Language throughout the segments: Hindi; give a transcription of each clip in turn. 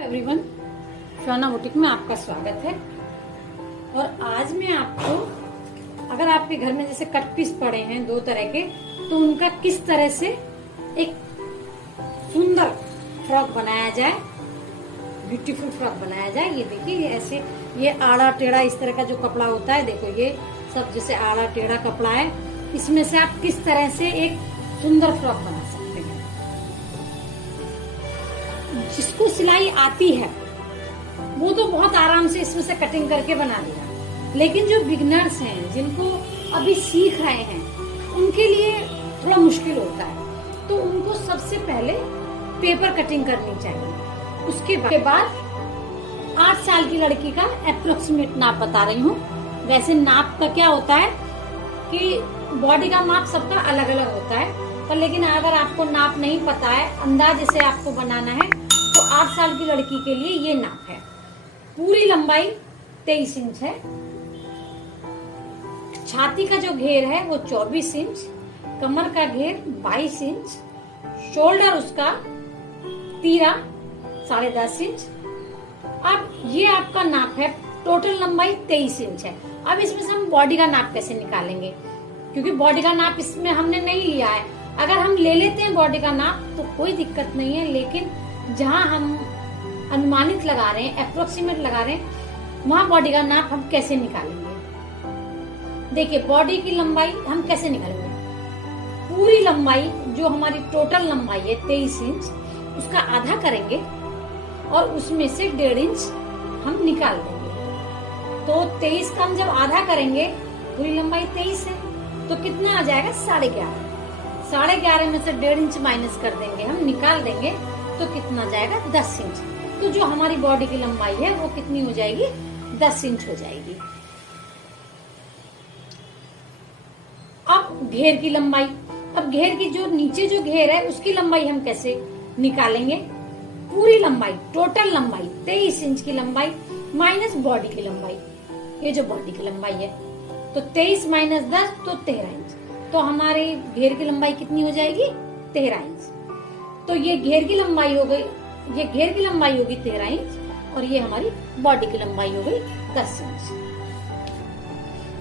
एवरीवन, शोना बुटीक में आपका स्वागत है। और आज मैं आपको, अगर आपके घर में जैसे कट पीस पड़े हैं दो तरह के, तो उनका किस तरह से एक सुंदर फ्रॉक बनाया जाए, ब्यूटीफुल फ्रॉक बनाया जाए। ये देखिए, ये ऐसे, ये आड़ा टेढ़ा इस तरह का जो कपड़ा होता है, देखो ये सब जैसे आड़ा टेढ़ा कपड़ा है, इसमें से आप किस तरह से एक सुंदर फ्रॉक बना सकते हैं। जिसको सिलाई आती है वो तो बहुत आराम से इसमें से कटिंग करके बना देगा, लेकिन जो बिगनर्स हैं, जिनको अभी सीख रहे हैं, उनके लिए थोड़ा मुश्किल होता है। तो उनको सबसे पहले पेपर कटिंग करनी चाहिए। उसके बाद 8 साल की लड़की का अप्रोक्सीमेट नाप बता रही हूँ। वैसे नाप का क्या होता है कि बॉडी का माप सबका अलग अलग होता है, पर लेकिन अगर आपको नाप नहीं पता है, अंदाजे से आपको बनाना है, तो 8 साल की लड़की के लिए ये नाप है। पूरी लंबाई 23 इंच है, छाती का जो घेर है वो 24 इंच, कमर का घेर 22 इंच, शोल्डर उसका तीरा 10.5 इंच। अब ये आपका नाप है, टोटल लंबाई 23 इंच है। अब इसमें से हम बॉडी का नाप कैसे निकालेंगे, क्योंकि बॉडी का नाप इसमें हमने नहीं लिया है। अगर हम ले लेते हैं बॉडी का नाप तो कोई दिक्कत नहीं है, लेकिन जहां हम अनुमानित लगा रहे हैं, अप्रोक्सीमेट लगा रहे हैं, वहां बॉडी का नाप हम कैसे निकालेंगे। देखिए, बॉडी की लंबाई हम कैसे निकालेंगे। पूरी लंबाई जो हमारी टोटल लंबाई है 23 इंच, उसका आधा करेंगे और उसमें से 1.5 इंच हम निकाल देंगे। तो 23 का हम जब आधा करेंगे, पूरी लंबाई 23 है, तो कितना आ जाएगा 11.5। 11.5 में से 1.5 इंच माइनस कर देंगे, हम निकाल देंगे, तो कितना जाएगा 10 इंच। तो जो हमारी बॉडी की लंबाई है वो कितनी हो जाएगी, 10 इंच हो जाएगी। अब घेर की लंबाई, अब घेर की जो नीचे जो घेर है उसकी लंबाई हम कैसे निकालेंगे। पूरी लंबाई, टोटल लंबाई 23 इंच की लंबाई माइनस बॉडी की लंबाई, ये जो बॉडी की लंबाई है, तो 23 माइनस 10 तो 13 इंच। तो हमारे घेर की लंबाई कितनी हो जाएगी, 13 इंच। तो ये घेर की लंबाई हो गई, ये घेर की लंबाई होगी 13 इंच, और ये हमारी बॉडी की लंबाई हो गई 10 इंच।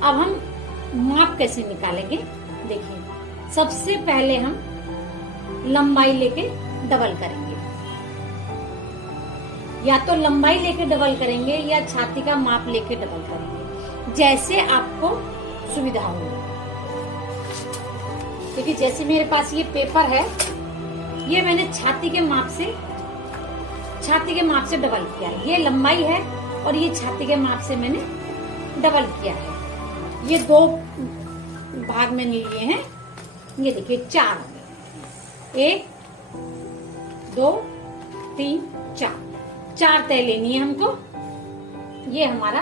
अब हम माप कैसे निकालेंगे, देखिए, सबसे पहले हम लंबाई लेके डबल करेंगे, या तो लंबाई लेके डबल करेंगे या छाती का माप लेके डबल करेंगे, जैसे आपको सुविधा हो। क्योंकि जैसे मेरे पास ये पेपर है, ये मैंने छाती के माप से डबल किया। ये लंबाई है और ये छाती के माप से मैंने डबल किया है। ये 2 भाग में लिए हैं, ये देखिए 4 हो गए, 1 2 3 4 तय लेनी है हमको। ये हमारा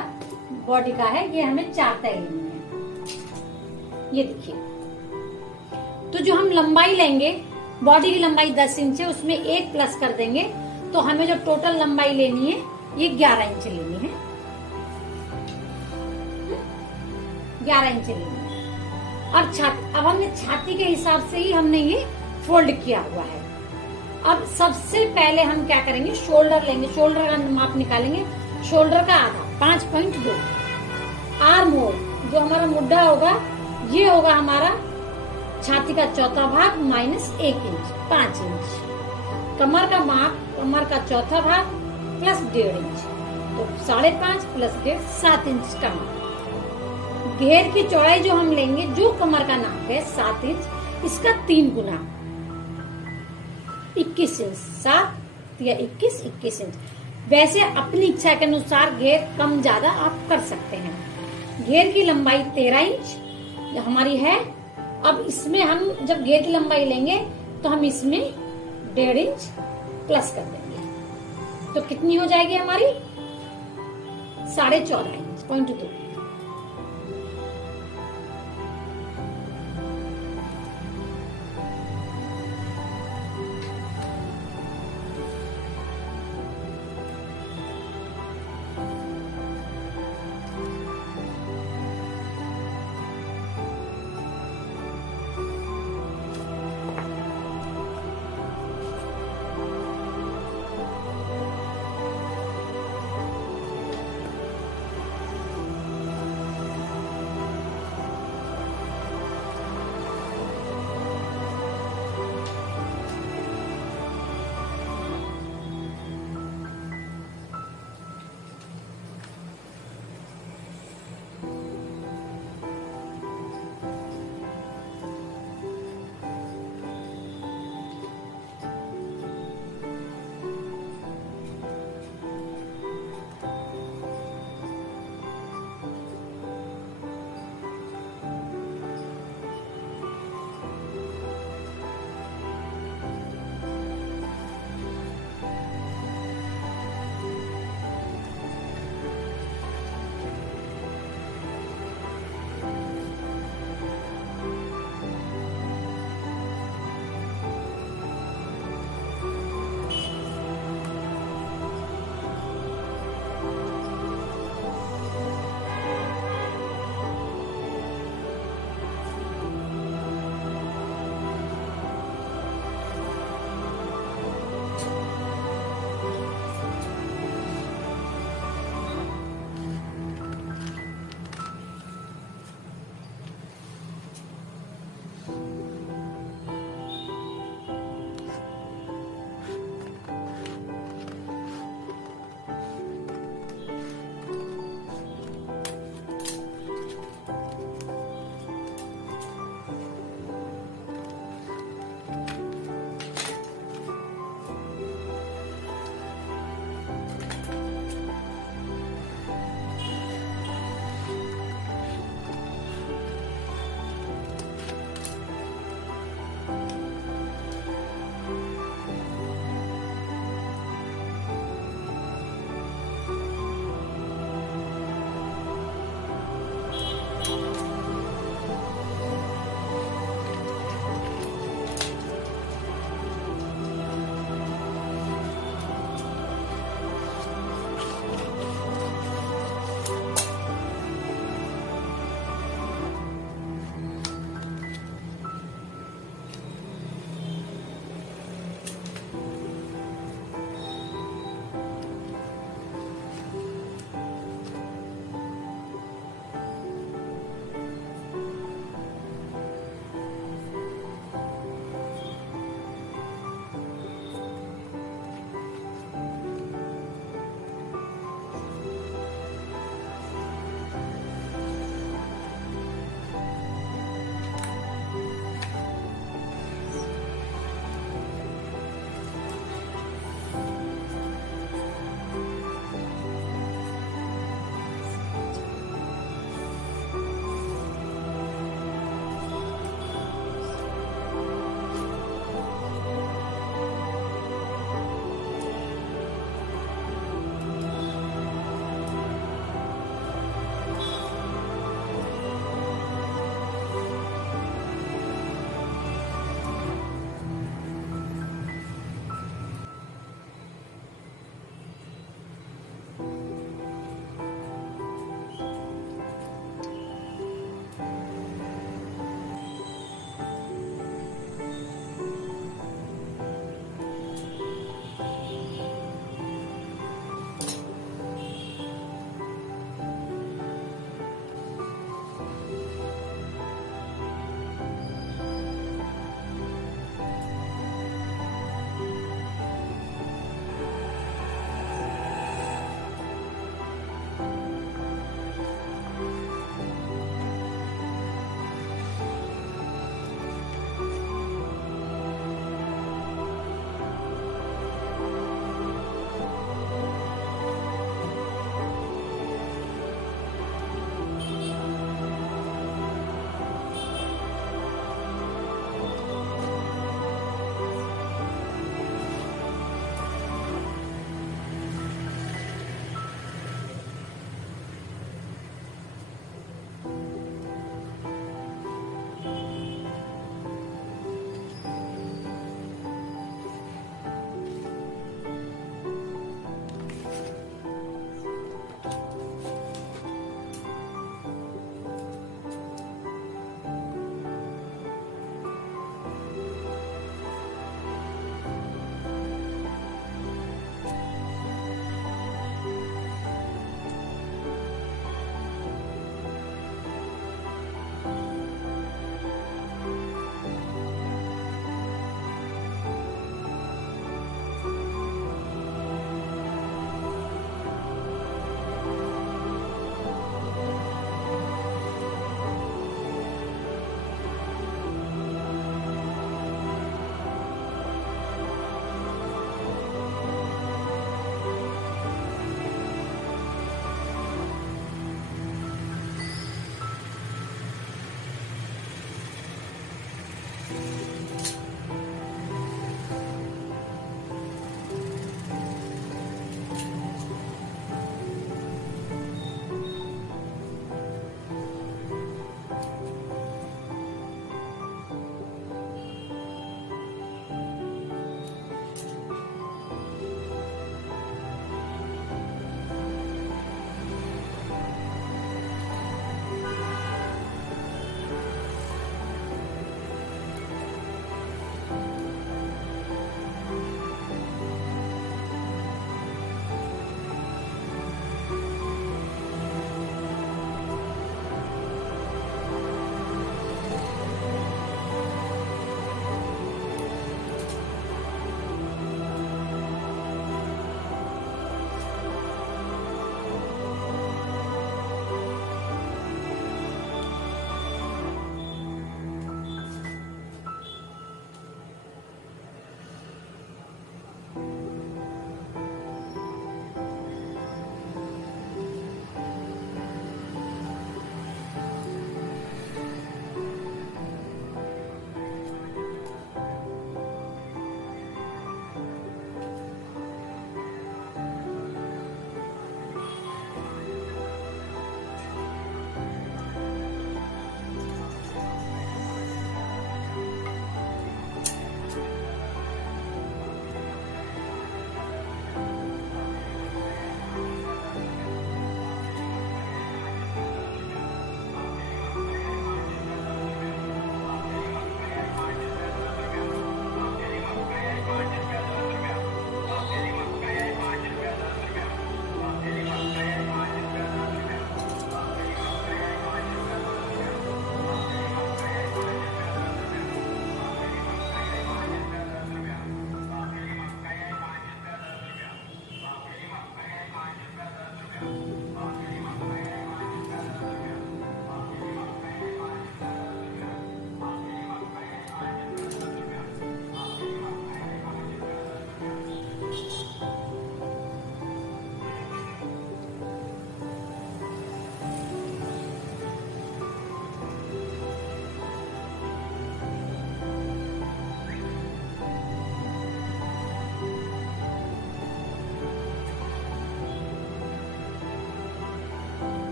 बॉडी का है, ये हमें 4 तय लेनी है। ये देखिए, तो जो हम लंबाई लेंगे, बॉडी की लंबाई 10 इंच है, उसमें 1 प्लस कर देंगे, तो हमें जो टोटल लंबाई लेनी है ये 11 इंच लेनी है। 11 इंच लेनी है। और अब हमने छाती के हिसाब से ही हमने ये फोल्ड किया हुआ है। अब सबसे पहले हम क्या करेंगे, शोल्डर लेंगे, शोल्डर का माप निकालेंगे। शोल्डर का आधा 5.2। आर्म होल, जो हमारा मुड्ढा होगा, ये होगा हमारा छाती का चौथा भाग माइनस 1 इंच, 5 इंच। कमर का माप, कमर का चौथा भाग प्लस 1.5 इंच, तो 5.5 प्लस 1.5 7 इंच का माप। घेर की चौड़ाई जो हम लेंगे, जो कमर का नाप है 7 इंच, इसका 3 गुना 21 इंच, 7 या 21 इंच। वैसे अपनी इच्छा के अनुसार घेर कम ज्यादा आप कर सकते हैं। घेर की लंबाई 13 इंच हमारी है। अब इसमें हम जब घेर की लंबाई लेंगे तो हम इसमें 1.5 इंच प्लस कर देंगे, तो कितनी हो जाएगी हमारी 14.5 इंच, 0.2।